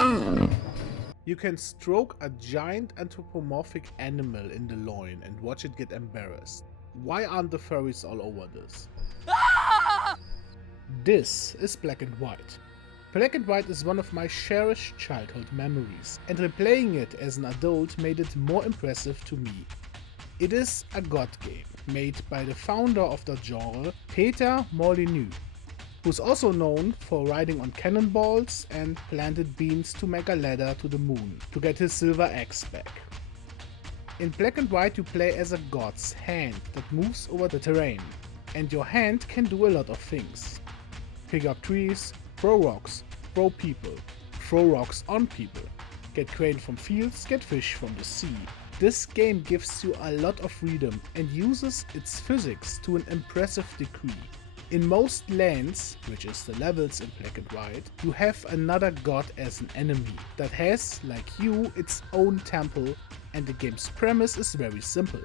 You can stroke a giant anthropomorphic animal in the loin and watch it get embarrassed. Why aren't the furries all over this? This is Black and White. Black and White is one of my cherished childhood memories, and replaying it as an adult made it more impressive to me. It is a god game, made by the founder of the genre, Peter Molyneux, who's also known for riding on cannonballs and planted beans to make a ladder to the moon to get his silver axe back. In Black and White you play as a god's hand that moves over the terrain, and your hand can do a lot of things. Pick up trees, throw rocks, throw people, throw rocks on people, get grain from fields, get fish from the sea. This game gives you a lot of freedom and uses its physics to an impressive degree. In most lands, which is the levels in Black and White, you have another god as an enemy that has, like you, its own temple, and the game's premise is very simple.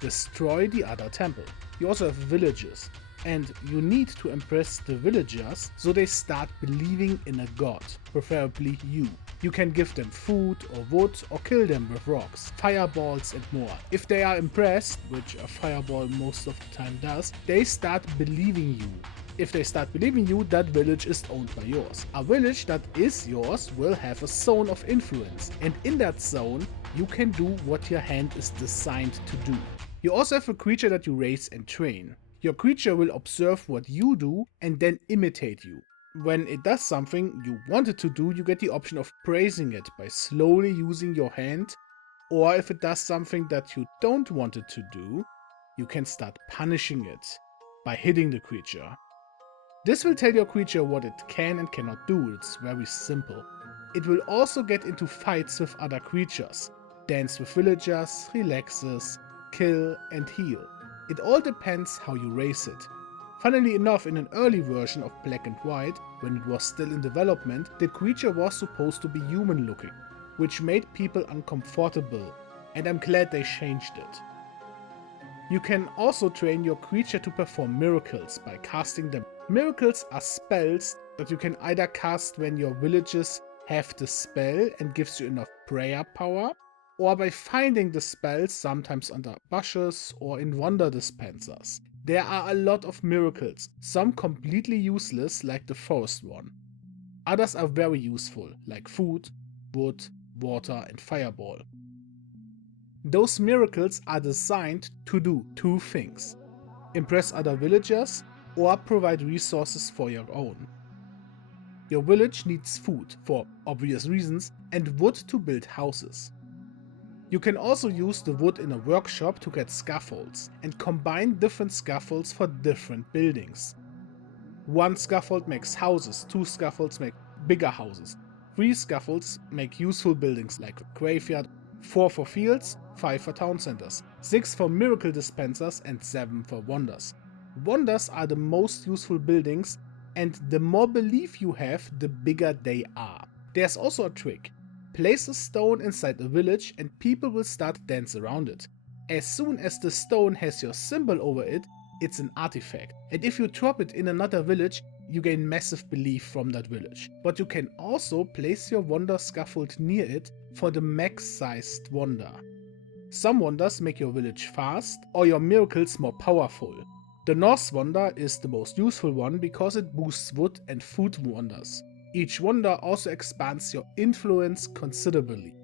Destroy the other temple. You also have villages, and you need to impress the villagers so they start believing in a god, preferably you. You can give them food or wood or kill them with rocks, fireballs and more. If they are impressed, which a fireball most of the time does, they start believing you. If they start believing you, that village is owned by yours. A village that is yours will have a zone of influence, and in that zone you can do what your hand is designed to do. You also have a creature that you raise and train. Your creature will observe what you do and then imitate you. When it does something you want it to do, you get the option of praising it by slowly using your hand, or if it does something that you don't want it to do, you can start punishing it by hitting the creature. This will tell your creature what it can and cannot do. It's very simple. It will also get into fights with other creatures, dance with villagers, relaxes, kill and heal. It all depends how you raise it. Funnily enough, in an early version of Black and White, when it was still in development, the creature was supposed to be human looking, which made people uncomfortable, and I'm glad they changed it. You can also train your creature to perform miracles by casting them. Miracles are spells that you can either cast when your villages have the spell and gives you enough prayer power, or by finding the spells sometimes under bushes or in wonder dispensers. There are a lot of miracles, some completely useless like the forest one. Others are very useful, like food, wood, water and fireball. Those miracles are designed to do two things: impress other villagers or provide resources for your own. Your village needs food, for obvious reasons, and wood to build houses. You can also use the wood in a workshop to get scaffolds, and combine different scaffolds for different buildings. One scaffold makes houses, 2 scaffolds make bigger houses, 3 scaffolds make useful buildings like a graveyard, 4 for fields, 5 for town centers, 6 for miracle dispensers and 7 for wonders. Wonders are the most useful buildings, and the more belief you have, the bigger they are. There's also a trick. Place a stone inside a village and people will start to dance around it. As soon as the stone has your symbol over it, it's an artifact, and if you drop it in another village, you gain massive belief from that village. But you can also place your wonder scaffold near it for the max-sized wonder. Some wonders make your village fast or your miracles more powerful. The Norse wonder is the most useful one because it boosts wood and food wonders. Each wonder also expands your influence considerably,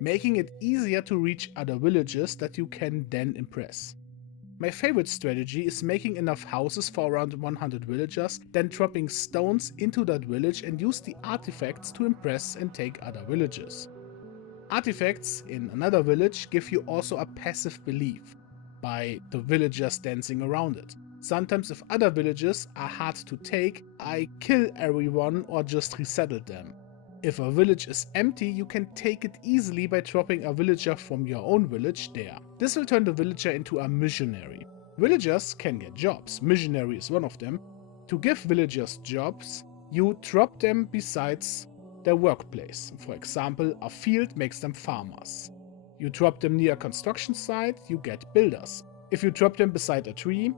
making it easier to reach other villages that you can then impress. My favorite strategy is making enough houses for around 100 villagers, then dropping stones into that village and use the artifacts to impress and take other villages. Artifacts in another village give you also a passive belief, by the villagers dancing around it. Sometimes if other villages are hard to take, I kill everyone or just resettle them. If a village is empty, you can take it easily by dropping a villager from your own village there. This will turn the villager into a missionary. Villagers can get jobs, missionary is one of them. To give villagers jobs, you drop them besides their workplace. For example, a field makes them farmers. You drop them near a construction site, you get builders. If you drop them beside a tree,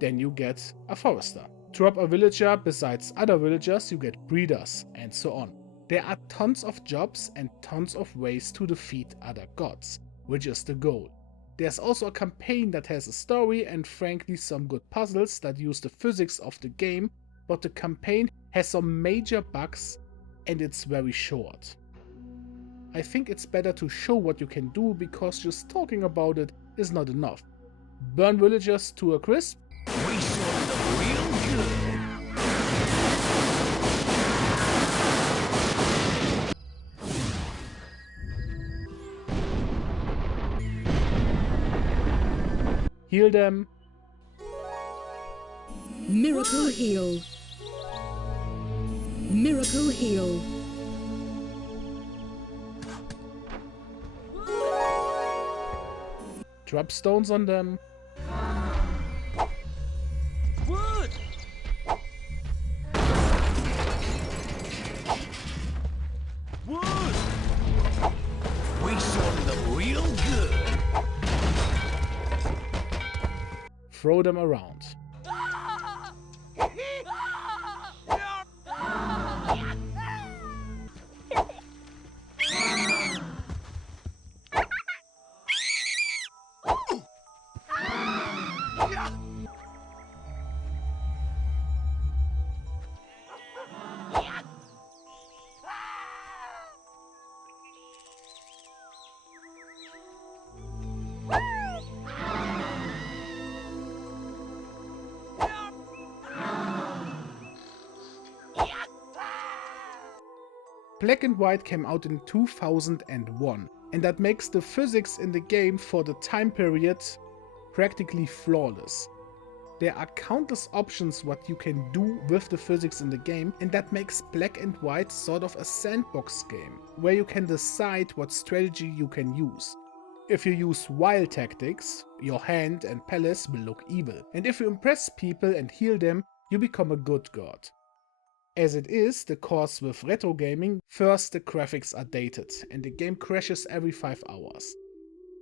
then you get a forester. Drop a villager besides other villagers, you get breeders, and so on. There are tons of jobs and tons of ways to defeat other gods, which is the goal. There's also a campaign that has a story and frankly some good puzzles that use the physics of the game, but the campaign has some major bugs and it's very short. I think it's better to show what you can do because just talking about it is not enough. Burn villagers to a crisp? We saw the real good. Heal them. Miracle heal. Miracle heal. Drop stones on them. Wood! Wood! We saw the real good. Throw them around. Black and White came out in 2001, and that makes the physics in the game for the time period practically flawless. There are countless options what you can do with the physics in the game, and that makes Black and White sort of a sandbox game, where you can decide what strategy you can use. If you use wild tactics, your hand and palace will look evil, and if you impress people and heal them, you become a good god. As it is the case with retro gaming, first the graphics are dated and the game crashes every 5 hours.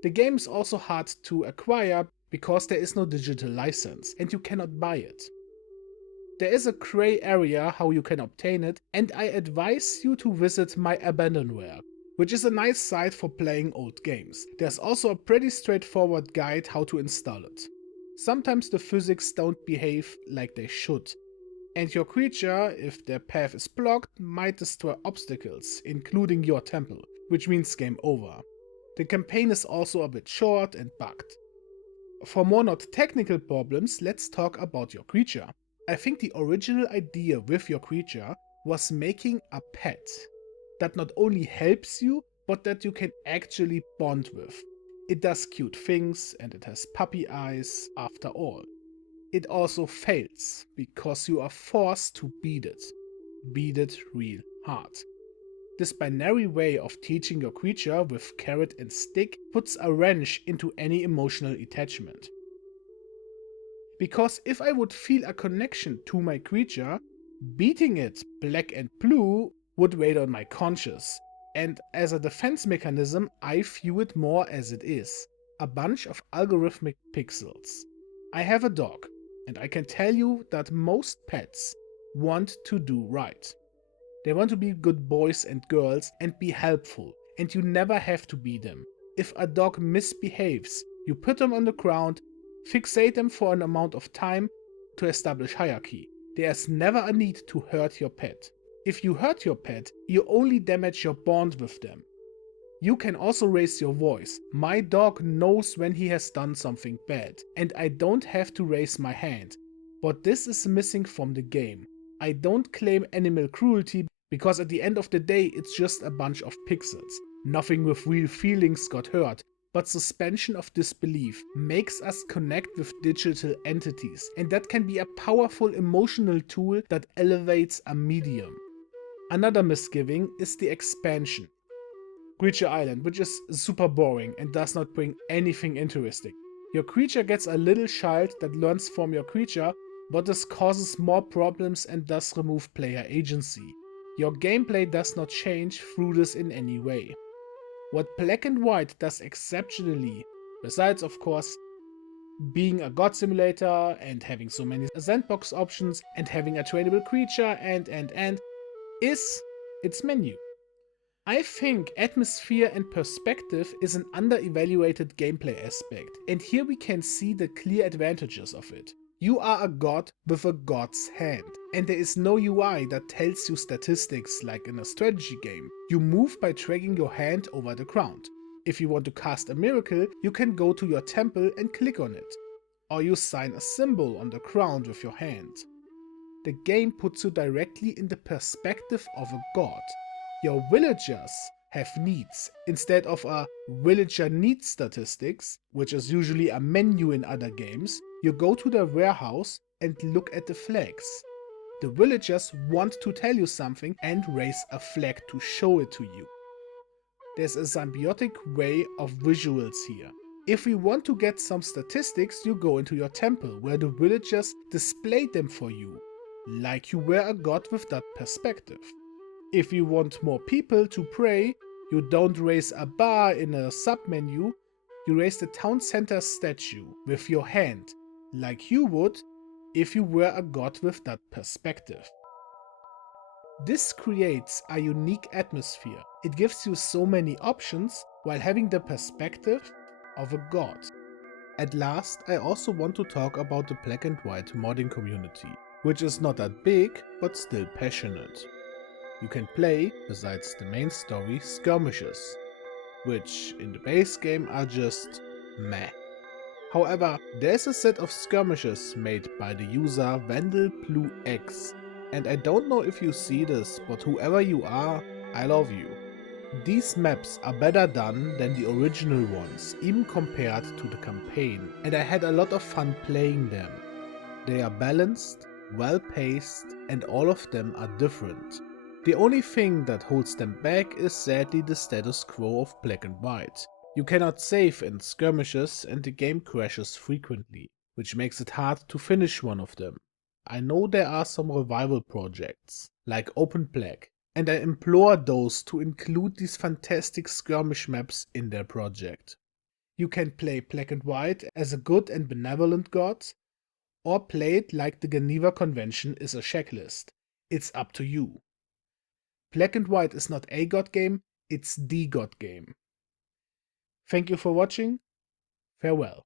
The game is also hard to acquire because there is no digital license and you cannot buy it. There is a grey area how you can obtain it, and I advise you to visit My Abandonware, which is a nice site for playing old games. There's also a pretty straightforward guide how to install it. Sometimes the physics don't behave like they should, and your creature, if their path is blocked, might destroy obstacles, including your temple, which means game over. The campaign is also a bit short and bugged. For more not technical problems, let's talk about your creature. I think the original idea with your creature was making a pet that not only helps you, but that you can actually bond with. It does cute things and it has puppy eyes after all. It also fails, because you are forced to beat it. Beat it real hard. This binary way of teaching your creature with carrot and stick puts a wrench into any emotional attachment. Because if I would feel a connection to my creature, beating it black and blue would weigh on my conscience, and as a defense mechanism I view it more as it is, a bunch of algorithmic pixels. I have a dog, and I can tell you that most pets want to do right. They want to be good boys and girls and be helpful, and you never have to be them. If a dog misbehaves, you put them on the ground, fixate them for an amount of time to establish hierarchy. There's never a need to hurt your pet. If you hurt your pet, you only damage your bond with them. You can also raise your voice. My dog knows when he has done something bad, and I don't have to raise my hand. But this is missing from the game. I don't claim animal cruelty because at the end of the day it's just a bunch of pixels. Nothing with real feelings got hurt, but suspension of disbelief makes us connect with digital entities, and that can be a powerful emotional tool that elevates a medium. Another misgiving is the expansion. Creature Island, which is super boring and does not bring anything interesting. Your creature gets a little child that learns from your creature, but this causes more problems and does remove player agency. Your gameplay does not change through this in any way. What Black and White does exceptionally, besides of course being a god simulator and having so many sandbox options and having a trainable creature and is its menu. I think atmosphere and perspective is an underevaluated gameplay aspect, and here we can see the clear advantages of it. You are a god with a god's hand, and there is no UI that tells you statistics like in a strategy game. You move by dragging your hand over the ground. If you want to cast a miracle, you can go to your temple and click on it, or you sign a symbol on the ground with your hand. The game puts you directly in the perspective of a god. Your villagers have needs. Instead of a villager needs statistics, which is usually a menu in other games, you go to the warehouse and look at the flags. The villagers want to tell you something and raise a flag to show it to you. There's a symbiotic way of visuals here. If you want to get some statistics, you go into your temple where the villagers display them for you, like you were a god with that perspective. If you want more people to pray, you don't raise a bar in a submenu, you raise the town center statue with your hand, like you would if you were a god with that perspective. This creates a unique atmosphere. It gives you so many options while having the perspective of a god. At last, I also want to talk about the Black and White modding community, which is not that big but still passionate. You can play, besides the main story, skirmishes, which in the base game are just meh. However, there's a set of skirmishes made by the user VandalBlueX, and I don't know if you see this, but whoever you are, I love you. These maps are better done than the original ones, even compared to the campaign, and I had a lot of fun playing them. They are balanced, well paced, and all of them are different. The only thing that holds them back is sadly the status quo of Black and White. You cannot save in skirmishes and the game crashes frequently, which makes it hard to finish one of them. I know there are some revival projects, like Open Black, and I implore those to include these fantastic skirmish maps in their project. You can play Black and White as a good and benevolent god, or play it like the Geneva Convention is a checklist. It's up to you. Black and White is not a god game, it's the god game. Thank you for watching. Farewell.